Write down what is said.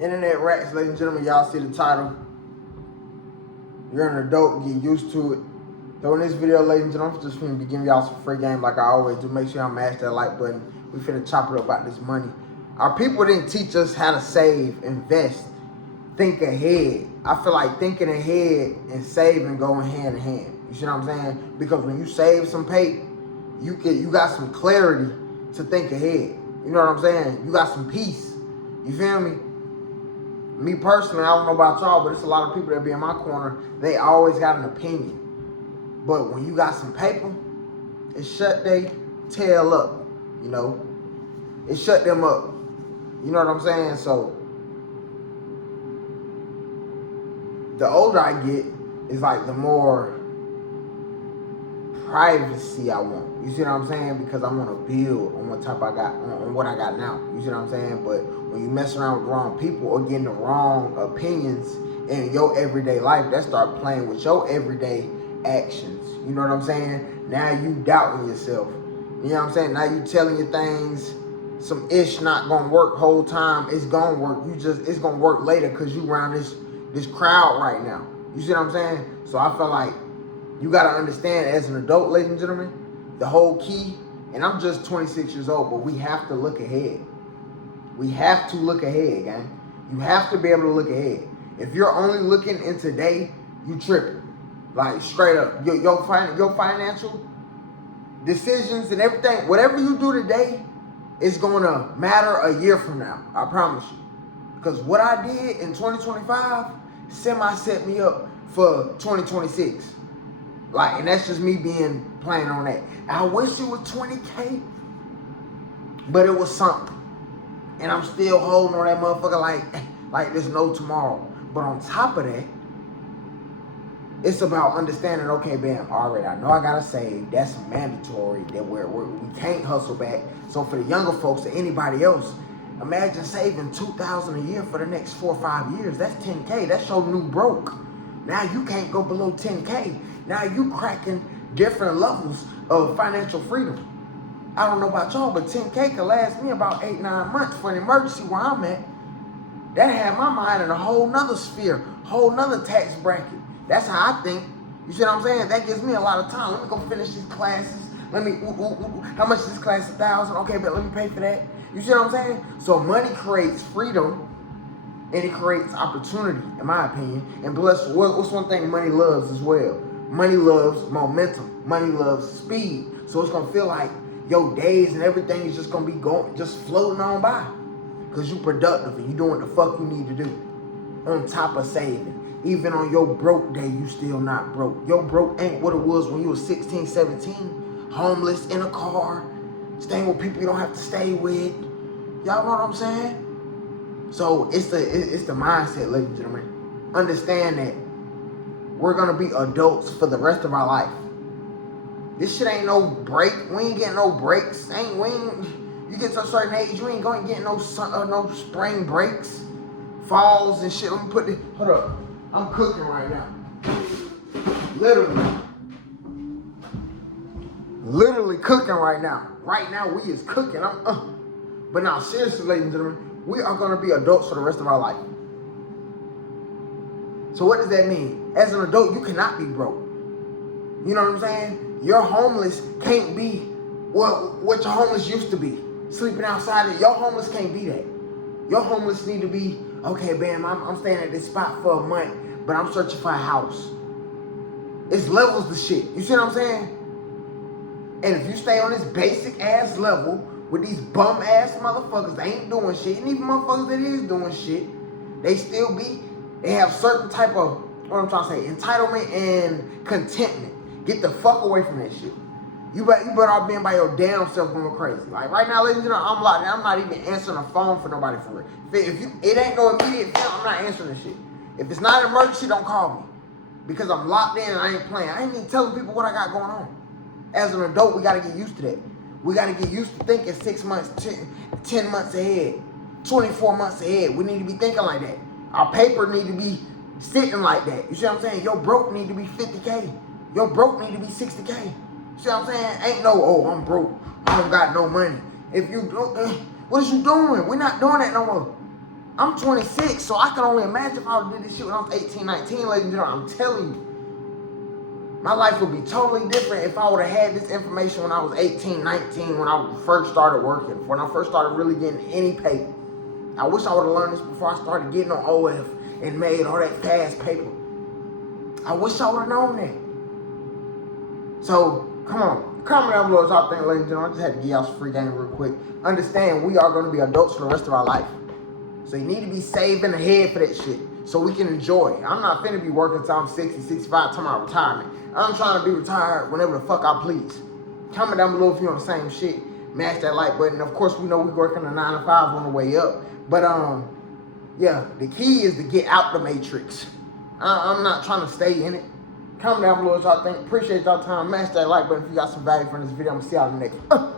Internet rats, ladies and gentlemen, y'all see the title. You're an adult, get used to it. So in this video, ladies and gentlemen, I'm just going to be giving y'all some free game like I always do. Make sure y'all mash that like button. We finna chop it up about this money. Our people didn't teach us how to save, invest, think ahead. I feel like thinking ahead and saving going hand in hand. You see what I'm saying? Because when you save some pay, you got some clarity to think ahead. You know what I'm saying? You got some peace. You feel me? Me personally, I don't know about y'all, but it's a lot of people that be in my corner. They always got an opinion. But when you got some paper, it shut they tail up, you know? It shut them up. You know what I'm saying? So, the older I get, it's like the more privacy I want. You see what I'm saying? Because I want to build on what type I got, on what I got now. You see what I'm saying? But when you mess around with the wrong people or getting the wrong opinions in your everyday life, that start playing with your everyday actions. You know what I'm saying? Now you doubting yourself. You know what I'm saying? Now you telling your things, some ish not gonna work whole time. It's gonna work. It's gonna work later because you around this crowd right now. You see what I'm saying? So I feel like you gotta understand as an adult, ladies and gentlemen, the whole key, and I'm just 26 years old, but we have to look ahead. We have to look ahead, gang. You have to be able to look ahead. If you're only looking in today, you tripping. Like straight up. Your financial decisions and everything, whatever you do today, is gonna matter a year from now. I promise you. Because what I did in 2025 set me up for 2026. Like, and that's just me playing on that. I wish it was 20K, but it was something. And I'm still holding on that motherfucker like there's no tomorrow. But on top of that, it's about understanding, okay, bam, already, I know I gotta save. That's mandatory. That we can't hustle back. So for the younger folks or anybody else, imagine saving $2,000 a year for the next 4 or 5 years. That's 10K. That's your new broke. Now you can't go below 10K. Now you cracking different levels of financial freedom. I don't know about y'all, but 10K could last me about 8-9 months for an emergency where I'm at. That had my mind in a whole nother sphere, whole nother tax bracket. That's how I think. You see what I'm saying? That gives me a lot of time. Let me go finish these classes. How much is this class? 1,000. Okay, but let me pay for that. You see what I'm saying? So money creates freedom, and it creates opportunity, in my opinion. And plus, what's one thing money loves as well? Money loves momentum. Money loves speed. So it's gonna feel like your days and everything is just gonna be just floating on by, cause you productive and you doing what the fuck you need to do. On top of saving. Even on your broke day, you still not broke. Your broke ain't what it was when you was 16, 17, homeless, in a car, staying with people you don't have to stay with. Y'all know what I'm saying? So it's the mindset, ladies and gentlemen. Understand that we're gonna be adults for the rest of our life. This shit ain't no break. We ain't getting no breaks. You get to a certain age, you ain't gonna get no spring breaks, falls and shit. Let me put this. Hold up. I'm cooking right now. Literally cooking right now. Right now we is cooking. But now seriously, ladies and gentlemen, we are gonna be adults for the rest of our life. So what does that mean? As an adult, you cannot be broke. You know what I'm saying? Your homeless can't be what your homeless used to be. Sleeping outside, your homeless can't be that. Your homeless need to be, okay, bam, I'm staying at this spot for a month, but I'm searching for a house. It's levels to shit. You see what I'm saying? And if you stay on this basic ass level with these bum ass motherfuckers that ain't doing shit, and even motherfuckers that is doing shit, they have certain type of, what I'm trying to say, entitlement and contentment. Get the fuck away from that shit. You better off being by your damn self going crazy. Like right now, ladies and gentlemen, I'm not even answering the phone for nobody for it. It ain't no immediate thing, I'm not answering this shit. If it's not an emergency, don't call me. Because I'm locked in and I ain't playing. I ain't even telling people what I got going on. As an adult, we gotta get used to that. We gotta get used to thinking 6 months, 10 months ahead, 24 months ahead. We need to be thinking like that. Our paper need to be sitting like that. You see what I'm saying? Your broke need to be 50K. Your broke need to be 60K. See what I'm saying? Ain't no, oh, I'm broke. I don't got no money. If you, what is you doing? We're not doing that no more. I'm 26, so I can only imagine if I would have did this shit when I was 18, 19, ladies and gentlemen. I'm telling you. My life would be totally different if I would have had this information when I was 18, 19, when I first started working, when I first started really getting any pay. I wish I would have learned this before I started getting on OF and made all that fast paper. I wish I would have known that. So, come on. Comment down below what y'all think, ladies and gentlemen. I just had to give y'all some free game real quick. Understand, we are going to be adults for the rest of our life. So you need to be saving ahead for that shit so we can enjoy. I'm not finna be working until I'm 60, 65, talking about retirement. I'm trying to be retired whenever the fuck I please. Comment down below if you're on the same shit. Mash that like button. Of course, we know we're working a 9 to 5 on the way up. But, yeah, the key is to get out the matrix. I'm not trying to stay in it. Comment down below what y'all think. Appreciate y'all time. Mash that like button if you got some value from this video. I'm gonna see y'all in the next.